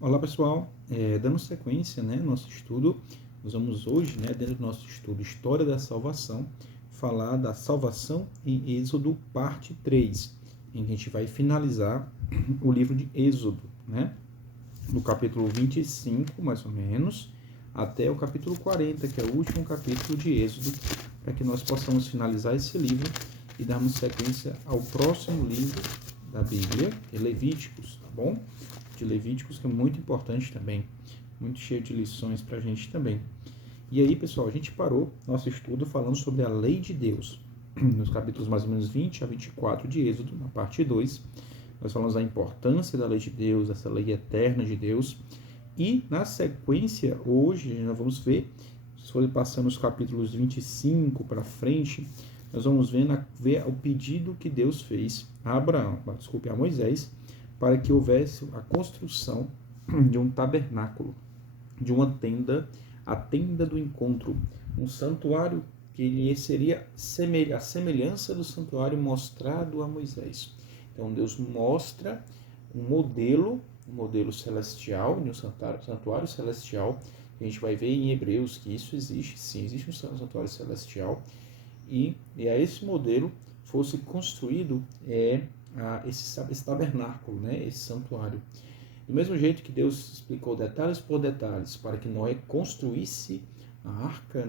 Olá pessoal, dando sequência, nosso estudo, nós vamos hoje, dentro do nosso estudo História da Salvação, falar da salvação em Êxodo, parte 3, em que a gente vai finalizar o livro de Êxodo, do capítulo 25, mais ou menos, até o capítulo 40, que é o último capítulo de Êxodo, para que nós possamos finalizar esse livro e darmos sequência ao próximo livro da Bíblia, que é Levíticos, tá bom? De Levíticos, que é muito importante também, muito cheio de lições para a gente também. E aí, pessoal, a gente parou nosso estudo falando sobre a lei de Deus, nos capítulos mais ou menos 20 a 24 de Êxodo, na parte 2. Nós falamos da importância da lei de Deus, dessa lei eterna de Deus. E, na sequência, hoje, nós vamos ver, se for passando os capítulos 25 para frente, nós vamos ver o pedido que Deus fez a Moisés, para que houvesse a construção de um tabernáculo, de uma tenda, a tenda do encontro, um santuário que ele seria a semelhança do santuário mostrado a Moisés. Então Deus mostra um modelo celestial, de um santuário celestial. A gente vai ver em Hebreus que isso existe, sim, existe um santuário celestial, e a esse modelo fosse construído esse tabernáculo, esse santuário. Do mesmo jeito que Deus explicou detalhes por detalhes para que Noé construísse a arca,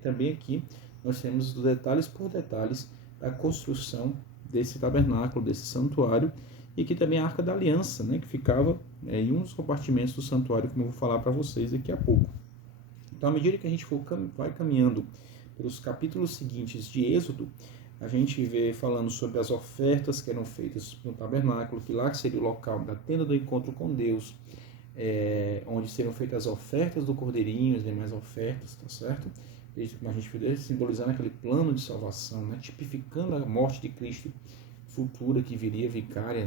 também aqui nós temos detalhes por detalhes da construção desse tabernáculo, desse santuário, e aqui também a Arca da Aliança, que ficava em um dos compartimentos do santuário, como eu vou falar para vocês daqui a pouco. Então, à medida que a gente vai caminhando pelos capítulos seguintes de Êxodo, a gente vê falando sobre as ofertas que eram feitas no tabernáculo, que lá seria o local da tenda do encontro com Deus, onde seriam feitas as ofertas do cordeirinho, as demais ofertas, tá certo? Desde como a gente vê simbolizando aquele plano de salvação, tipificando a morte de Cristo futura que viria vicária,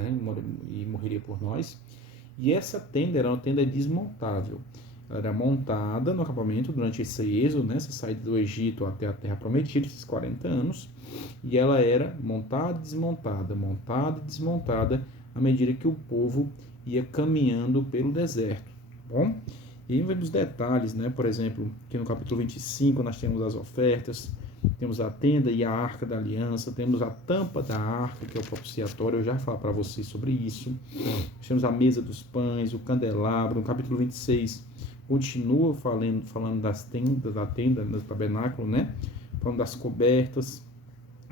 e morreria por nós. E essa tenda era uma tenda desmontável. Ela era montada no acampamento durante esse êxodo, essa saída do Egito até a Terra Prometida, esses 40 anos, e ela era montada e desmontada à medida que o povo ia caminhando pelo deserto. Tá bom? E aí vemos detalhes, por exemplo, que no capítulo 25 nós temos as ofertas, temos a tenda e a arca da aliança, temos a tampa da arca, que é o propiciatório, eu já vou falar para vocês sobre isso. Temos a mesa dos pães, o candelabro. No capítulo 26 continua falando das tendas, da tenda, do tabernáculo, falando das cobertas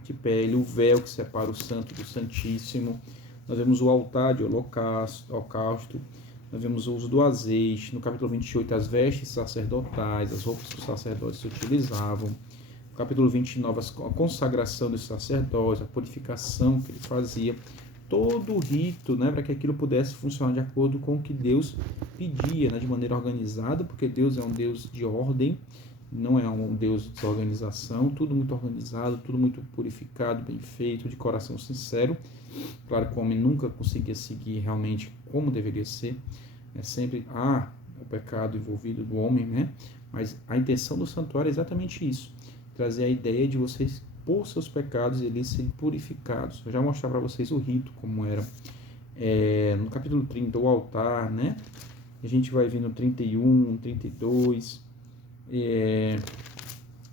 de pele, o véu que separa o santo do santíssimo. Nós vemos o altar de holocausto, nós vemos o uso do azeite. No capítulo 28, as vestes sacerdotais, as roupas que os sacerdotes utilizavam. No capítulo 29, a consagração dos sacerdotes, a purificação que eles faziam, todo o rito, para que aquilo pudesse funcionar de acordo com o que Deus pedia, de maneira organizada, porque Deus é um Deus de ordem, não é um Deus de desorganização, tudo muito organizado, tudo muito purificado, bem feito, de coração sincero. Claro que o homem nunca conseguia seguir realmente como deveria ser, sempre há o pecado envolvido do homem, mas a intenção do santuário é exatamente isso, trazer a ideia de vocês, por seus pecados, eles serem purificados. Eu já vou mostrar para vocês o rito, como era. No capítulo 30, o altar, a gente vai ver no 31, 32,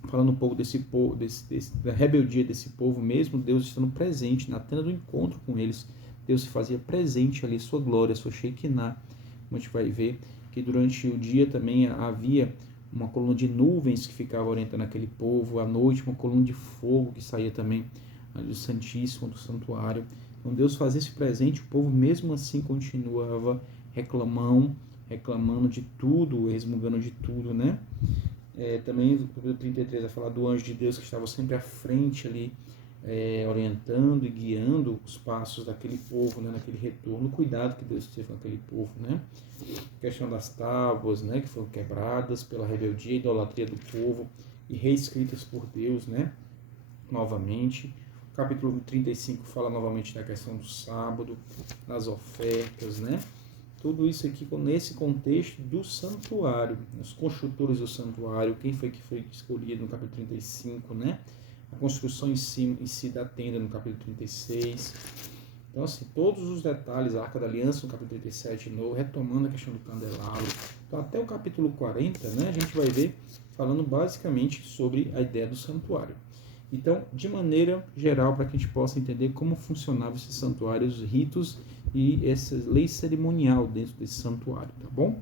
falando um pouco desse povo, da rebeldia desse povo, mesmo Deus estando presente na tenda do encontro com eles. Deus se fazia presente ali, sua glória, sua Shekinah. Como a gente vai ver que durante o dia também havia uma coluna de nuvens que ficava orientando aquele povo, à noite uma coluna de fogo que saía também do Santíssimo, do santuário. Então Deus fazia esse presente, o povo mesmo assim continuava reclamando de tudo, resmungando de tudo, também o capítulo 33 vai falar do anjo de Deus que estava sempre à frente ali, orientando e guiando os passos daquele povo, naquele retorno, o cuidado que Deus teve com aquele povo, A questão das tábuas, que foram quebradas pela rebeldia e idolatria do povo e reescritas por Deus, novamente. O capítulo 35 fala novamente da questão do sábado, das ofertas, Tudo isso aqui nesse contexto do santuário, os construtores do santuário, quem foi que foi escolhido no capítulo 35, A construção em si da tenda no capítulo 36. Então, assim, todos os detalhes, a Arca da Aliança, no capítulo 37, de novo, retomando a questão do candelabro. Então, até o capítulo 40, né, a gente vai ver falando basicamente sobre a ideia do santuário. Então, de maneira geral, para que a gente possa entender como funcionavam esses santuários, os ritos e essa lei cerimonial dentro desse santuário, tá bom?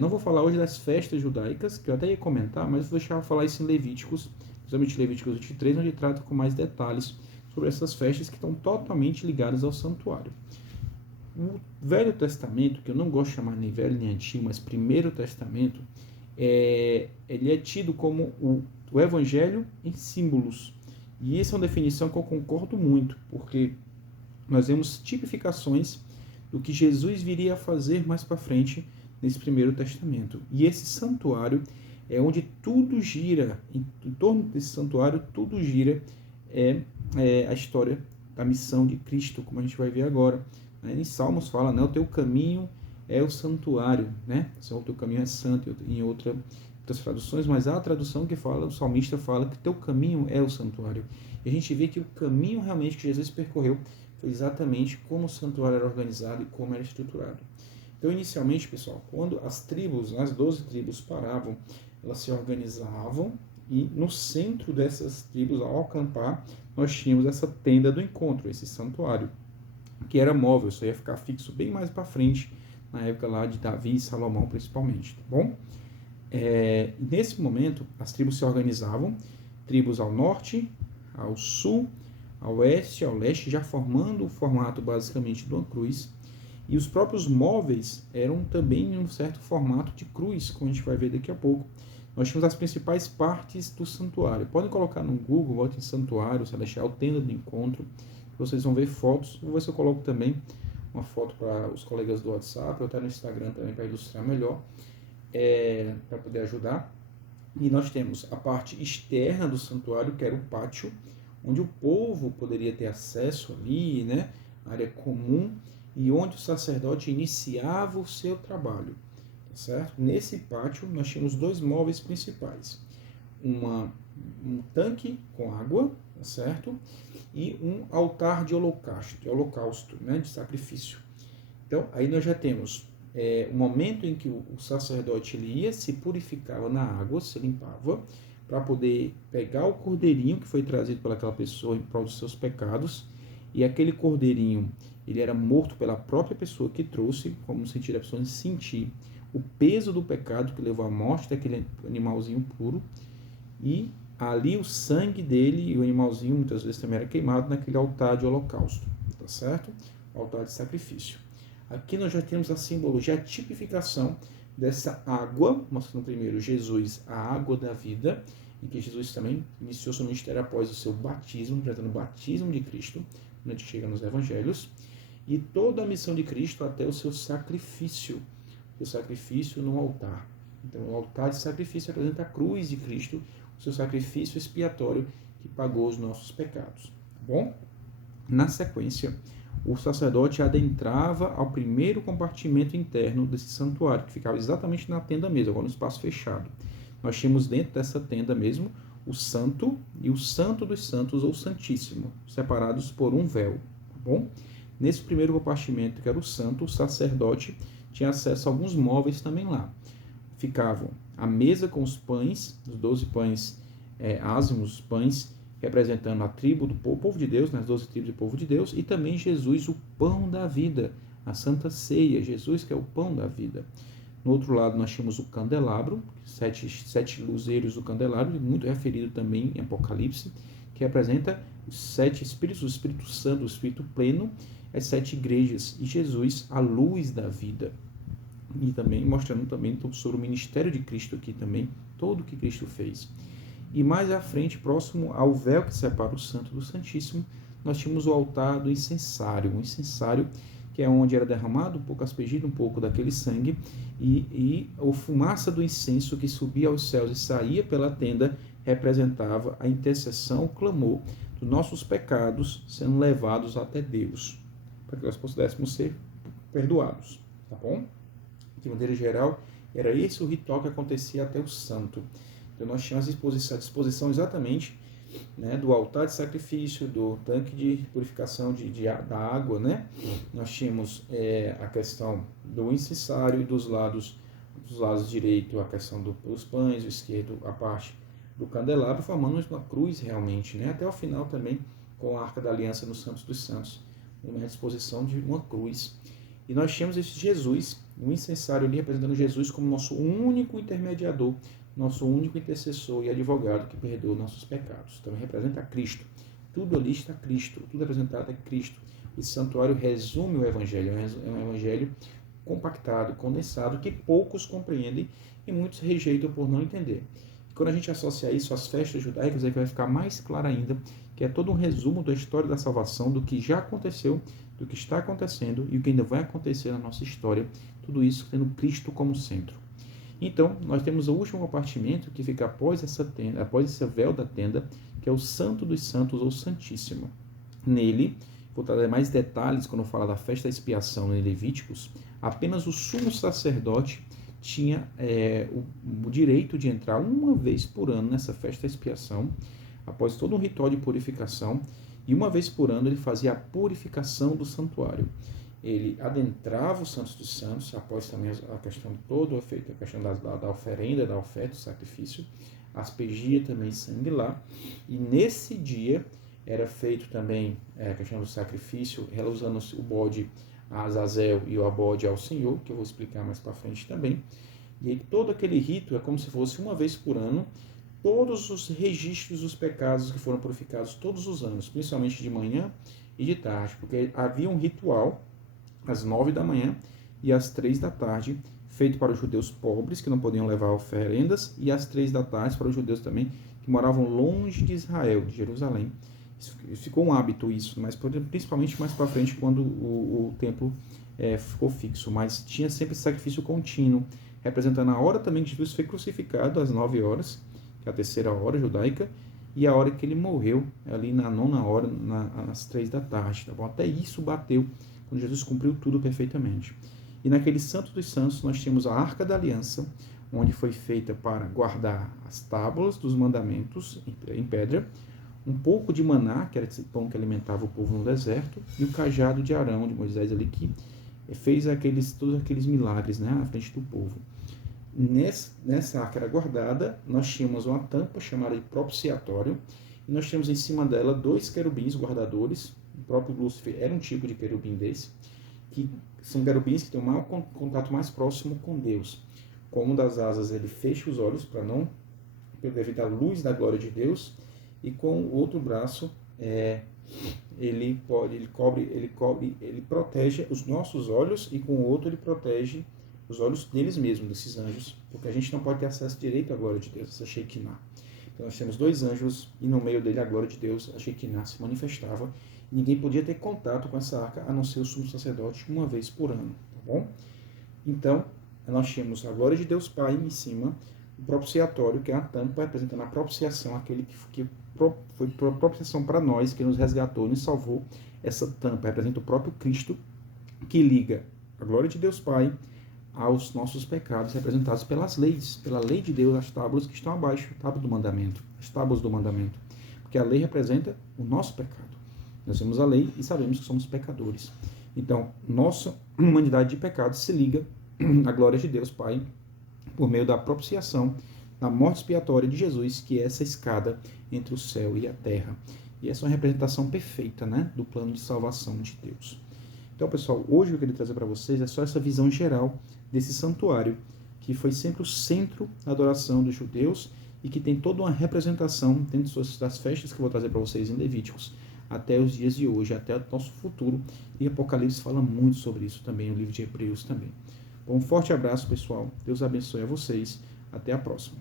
Não vou falar hoje das festas judaicas, que eu até ia comentar, mas vou deixar falar isso em Levíticos, principalmente Levíticos 23, onde trata com mais detalhes sobre essas festas que estão totalmente ligadas ao santuário. O Velho Testamento, que eu não gosto de chamar nem Velho nem Antigo, mas Primeiro Testamento, ele é tido como o Evangelho em símbolos. E essa é uma definição que eu concordo muito, porque nós vemos tipificações do que Jesus viria a fazer mais para frente nesse Primeiro Testamento. E esse santuário é onde tudo gira, em torno desse santuário, tudo gira a história da missão de Cristo, como a gente vai ver agora. Em Salmos fala, né, o teu caminho é o santuário, né? O teu caminho é santo, em outras traduções, mas há a tradução que fala, o salmista fala que teu caminho é o santuário. E a gente vê que o caminho realmente que Jesus percorreu foi exatamente como o santuário era organizado e como era estruturado. Então, inicialmente, pessoal, quando as 12 tribos paravam, elas se organizavam e no centro dessas tribos, ao acampar, nós tínhamos essa tenda do encontro, esse santuário, que era móvel, só ia ficar fixo bem mais para frente, na época lá de Davi e Salomão principalmente, tá bom? Nesse momento, as tribos se organizavam, tribos ao norte, ao sul, ao oeste, ao leste, já formando o formato basicamente de uma cruz. E os próprios móveis eram também em um certo formato de cruz, como a gente vai ver daqui a pouco. Nós tínhamos as principais partes do santuário. Podem colocar no Google, botem santuário celestial, tenda do encontro, vocês vão ver fotos. Vou ver se eu coloco também uma foto para os colegas do WhatsApp, ou até no Instagram também para ilustrar melhor, para poder ajudar. E nós temos a parte externa do santuário, que era o pátio, onde o povo poderia ter acesso ali, né, área comum, e onde o sacerdote iniciava o seu trabalho, tá certo? Nesse pátio nós tínhamos 2 móveis principais, um tanque com água, tá certo? E um altar de holocausto, né, de sacrifício. Então aí nós já temos o momento em que o sacerdote ele ia, se purificava na água, se limpava, para poder pegar o cordeirinho que foi trazido pelaquela pessoa em prol dos seus pecados, e aquele cordeirinho ele era morto pela própria pessoa que trouxe, como no sentido da pessoa sentir o peso do pecado que levou à morte daquele animalzinho puro, e ali o sangue dele e o animalzinho muitas vezes também era queimado naquele altar de holocausto, tá certo? O altar de sacrifício. Aqui nós já temos a simbologia, a tipificação dessa água, mostrando primeiro Jesus, a água da vida, em que Jesus também iniciou seu ministério após o seu batismo, tratando o batismo de Cristo, quando a gente chega nos evangelhos, e toda a missão de Cristo até o seu sacrifício no altar. Então, o altar de sacrifício representa a cruz de Cristo, o seu sacrifício expiatório que pagou os nossos pecados. Tá bom? Na sequência, o sacerdote adentrava ao primeiro compartimento interno desse santuário, que ficava exatamente na tenda mesmo, agora no espaço fechado. Nós tínhamos dentro dessa tenda mesmo o santo e o santo dos santos, ou santíssimo, separados por um véu. Tá bom? Nesse primeiro compartimento, que era o santo, o sacerdote tinha acesso a alguns móveis também lá. Ficavam a mesa com os pães, os 12 pães ázimos, pães representando a tribo do povo de Deus, nas 12 tribos do povo de Deus, e também Jesus, o pão da vida, a Santa Ceia, Jesus que é o pão da vida. No outro lado nós tínhamos o candelabro, 7 luzeiros do candelabro, muito referido também em Apocalipse, que representa os 7 Espíritos, o Espírito Santo, o Espírito pleno, as 7 igrejas, e Jesus, a luz da vida. E também mostrando também sobre o ministério de Cristo aqui também, tudo o que Cristo fez. E mais à frente, próximo ao véu que separa o Santo do Santíssimo, nós tínhamos o altar do incensário. O incensário, que é onde era derramado um pouco, aspergido um pouco daquele sangue, e a fumaça do incenso que subia aos céus e saía pela tenda, representava a intercessão, o clamor dos nossos pecados sendo levados até Deus, para que nós pudéssemos ser perdoados. Tá bom? De maneira geral, era esse o ritual que acontecia até o santo. Então nós tínhamos a disposição exatamente né, do altar de sacrifício, do tanque de purificação da água, né? Nós tínhamos a questão do incensário e dos lados direito a questão dos pães, o esquerdo a parte do candelabro, formando uma cruz realmente, né? Até o final também com a Arca da Aliança no Santos dos Santos, uma disposição de uma cruz. E nós tínhamos esse Jesus, o incensário ali representando Jesus como nosso único intermediador, nosso único intercessor e advogado que perdoa nossos pecados. Também representa Cristo. Tudo ali está Cristo, tudo representado é Cristo. Esse santuário resume o Evangelho, é um Evangelho compactado, condensado, que poucos compreendem e muitos rejeitam por não entender. E quando a gente associa isso às festas judaicas, aí vai ficar mais claro ainda que é todo um resumo da história da salvação, do que já aconteceu, do que está acontecendo e o que ainda vai acontecer na nossa história, tudo isso tendo Cristo como centro. Então, nós temos o último compartimento que fica após essa tenda, após esse véu da tenda, que é o Santo dos Santos ou Santíssimo. Nele, vou trazer mais detalhes quando eu falar da festa da expiação em Levíticos, apenas o sumo sacerdote tinha o direito de entrar uma vez por ano nessa festa da expiação, após todo um ritual de purificação, e uma vez por ano ele fazia a purificação do santuário. Ele adentrava os Santos dos Santos, após também a questão toda, feita a questão da oferenda, da oferta, do sacrifício, aspergia também sangue lá, e nesse dia era feito também a questão do sacrifício, usando o bode a Azazel e o bode ao Senhor, que eu vou explicar mais para frente também. E aí todo aquele rito é como se fosse uma vez por ano, todos os registros dos pecados que foram purificados todos os anos, principalmente de manhã e de tarde, porque havia um ritual às 9 da manhã e às 3 da tarde, feito para os judeus pobres, que não podiam levar oferendas, e às 3 da tarde para os judeus também, que moravam longe de Israel, de Jerusalém. Ficou um hábito isso, mas principalmente mais para frente, quando o templo ficou fixo, mas tinha sempre sacrifício contínuo, representando a hora também que Jesus foi crucificado, às 9 horas, que é a terceira hora judaica, e a hora que ele morreu, ali na 9ª hora, às 3 da tarde. Tá bom? Até isso bateu, quando Jesus cumpriu tudo perfeitamente. E naquele Santo dos Santos nós temos a Arca da Aliança, onde foi feita para guardar as tábuas dos mandamentos em pedra, um pouco de maná, que era esse pão que alimentava o povo no deserto, e o cajado de Arão, de Moisés ali, que fez todos aqueles milagres, né, à frente do povo. Nessa arca era guardada, nós tínhamos uma tampa chamada de propiciatório, e nós tínhamos em cima dela 2 querubins guardadores. O próprio Lúcifer era um tipo de querubim desse, que são querubins que têm um contato mais próximo com Deus. Com uma das asas ele fecha os olhos para não devido à luz da glória de Deus, e com o outro braço ele protege os nossos olhos, e com o outro ele protege os olhos deles mesmos, desses anjos, porque a gente não pode ter acesso direito à glória de Deus, essa Shekinah. Então nós temos 2 anjos, e no meio dele a glória de Deus, a Shekinah, se manifestava, e ninguém podia ter contato com essa arca, a não ser o sumo sacerdote uma vez por ano, tá bom? Então, nós tínhamos a glória de Deus Pai em cima, o propiciatório, que é a tampa, representando a propiciação, aquele que foi propiciação para nós, que nos resgatou, nos salvou. Essa tampa representa o próprio Cristo, que liga a glória de Deus Pai aos nossos pecados, representados pelas leis, pela lei de Deus, as tábuas que estão abaixo, tábua do mandamento, as tábuas do mandamento, porque a lei representa o nosso pecado. Nós temos a lei e sabemos que somos pecadores. Então, nossa humanidade de pecados se liga à glória de Deus Pai por meio da propiciação, da morte expiatória de Jesus, que é essa escada entre o céu e a terra. E essa é uma representação perfeita, né, do plano de salvação de Deus. Então, pessoal, hoje eu queria trazer para vocês só essa visão geral desse santuário, que foi sempre o centro da adoração dos judeus e que tem toda uma representação dentro das festas que eu vou trazer para vocês em Levíticos, até os dias de hoje, até o nosso futuro. E Apocalipse fala muito sobre isso também, o livro de Hebreus também. Bom, um forte abraço, pessoal. Deus abençoe a vocês. Até a próxima.